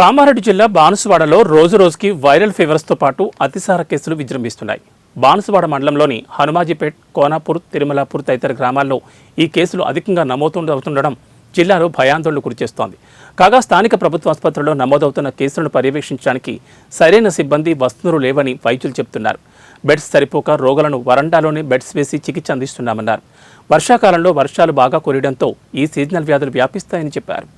కామారెడ్డి జిల్లా బాన్సువాడలో రోజురోజుకి వైరల్ ఫీవర్స్తో పాటు అతిసార కేసులు విజృంభిస్తున్నాయి. బాన్సువాడ మండలంలోని హనుమాజీపేట్, కోనాపూర్, తిరుమలాపూర్ తదితర గ్రామాల్లో ఈ కేసులు అధికంగా నమోదవుతుండడం జిల్లాలో భయాందోళనకు గురిచేస్తోంది. కాగా స్థానిక ప్రభుత్వ ఆసుపత్రుల్లో నమోదవుతున్న కేసులను పర్యవేక్షించడానికి సరైన సిబ్బంది, వసతులు లేవని వైద్యులు చెబుతున్నారు. బెడ్స్ సరిపోక రోగులను వరండాలోనే బెడ్స్ వేసి చికిత్స అందిస్తున్నామన్నారు. వర్షాకాలంలో వర్షాలు బాగా కురియడంతో ఈ సీజనల్ వ్యాధులు వ్యాపిస్తాయని చెప్పారు.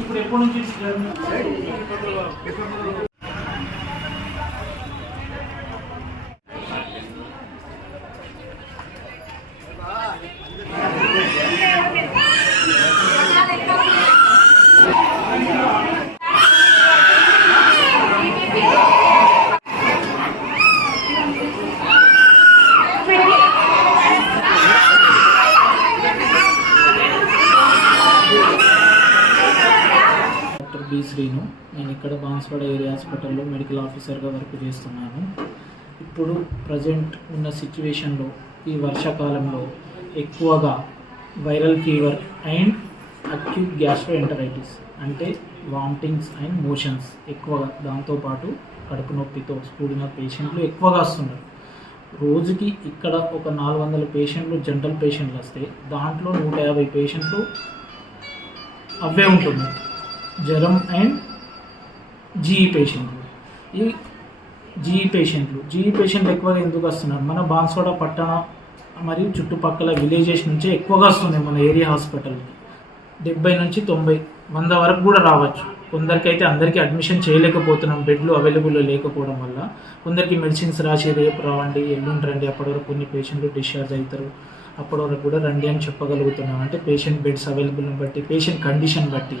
ఇప్పుడు ఎప్పటి నుంచి బి శ్రీను. నేను ఇక్కడ బాన్సువాడ ఏరియా హాస్పిటల్లో మెడికల్ ఆఫీసర్గా వర్క్ చేస్తున్నాను. ఇప్పుడు ప్రజెంట్ ఉన్న సిచ్యువేషన్లో ఈ వర్షాకాలంలో ఎక్కువగా viral fever and acute gastroenteritis అంటే వామిటింగ్స్ అండ్ మోషన్స్ ఎక్కువగా, దాంతోపాటు కడుపు నొప్పితో కూడిన పేషెంట్లు ఎక్కువగా వస్తున్నారు. రోజుకి ఇక్కడ ఒక 400 పేషెంట్లు జనరల్ పేషెంట్లు వస్తే దాంట్లో 150 పేషెంట్లు అవే ఉంటున్నాయి జ్వరం అండ్ జీఈ పేషెంట్లు. ఈ జీఈ పేషెంట్లు ఎక్కువగా ఎందుకు వస్తున్నారు? మన బాన్సువాడ పట్టణ మరియు చుట్టుపక్కల విలేజెస్ నుంచే ఎక్కువగా వస్తుంది మన ఏరియా హాస్పిటల్కి. 70 నుంచి 90, 100 వరకు కూడా రావచ్చు. కొందరికైతే అందరికీ అడ్మిషన్ చేయలేకపోతున్నాం బెడ్లు అవైలబుల్లో లేకపోవడం వల్ల. కొందరికి మెడిసిన్స్ రాసి రేపు రావండి, ఎల్లుండి రండి, అప్పటి వరకు కొన్ని పేషెంట్లు డిశ్చార్జ్ అవుతారు, అప్పటి వరకు కూడా రండి అని చెప్పగలుగుతున్నాం. అంటే పేషెంట్ బెడ్స్ అవైలబుల్ని బట్టి, పేషెంట్ కండిషన్ బట్టి.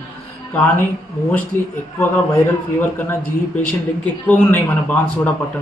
కానీ మోస్ట్లీ ఎక్కువగా వైరల్ ఫీవర్ కన్నా జీఈ పేషెంట్లు ఇంకెక్కువ ఉన్నాయి మన బాన్సువాడ పట్టణం.